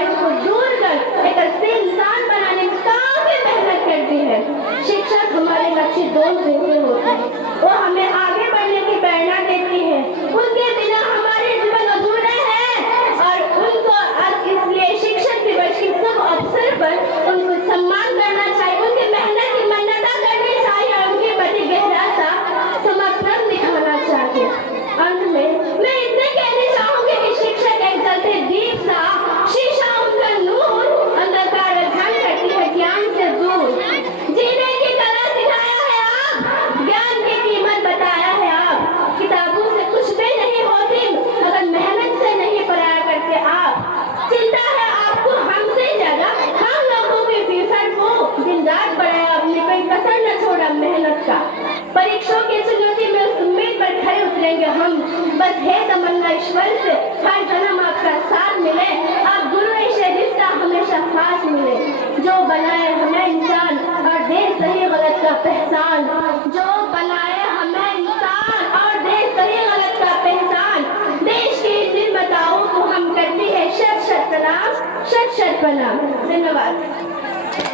बुराइयों को दूर कर एक अच्छे इंसान बनाने में काफी मेहनत करती है। शिक्षक हमारे अच्छे दोस्त जैसे होते हैं, वो हमें आगे बढ़ने की प्रेरणा देती है। उनके बिना हमारे जीवन अधूरे हैं और उनको इसलिए शिक्षक दिवस के शुभ अवसर पर उनको सम्मान करना चाहिए, उनकी मेहनत की मान्यता करनी चाहिए और उनके प्रति गहरा सा समर्पण दिखाना चाहिए। अंत में मैं इतने कहना चाहूंगी कि शिक्षक एक जलते दीप सा, शिक्षा उनका नूर, अंधकार ध्यान करती है ज्ञान से दूर। जीने की कला सिखाया है आप, ज्ञान की कीमत बताया है आप। किताबों से कुछ भी नहीं होती अगर मेहनत से नहीं पढ़ाया करते आप। चिंता है आपको हमसे ज्यादा, हम लोगों के फ्यूचर को दिन रात पढ़ाया, अपने कोई कसर न छोड़ा मेहनत का। परीक्षाओं की चुनौती में उस उम्मीद पर खड़े उतरेंगे हम। बस है तमन्ना ईश्वर से हर जन्म आपका साथ मिले, आप गुरु ऐसे रिश्ता हमेशा खास मिले। जो बनाए हमें इंसान और दे सही गलत का पहचान, जो बनाए हमें इंसान और दे सही गलत का पहचान। देश के दिन बताओ तो हम करती है शत शत प्रणाम, शत शत प्रणाम। धन्यवाद।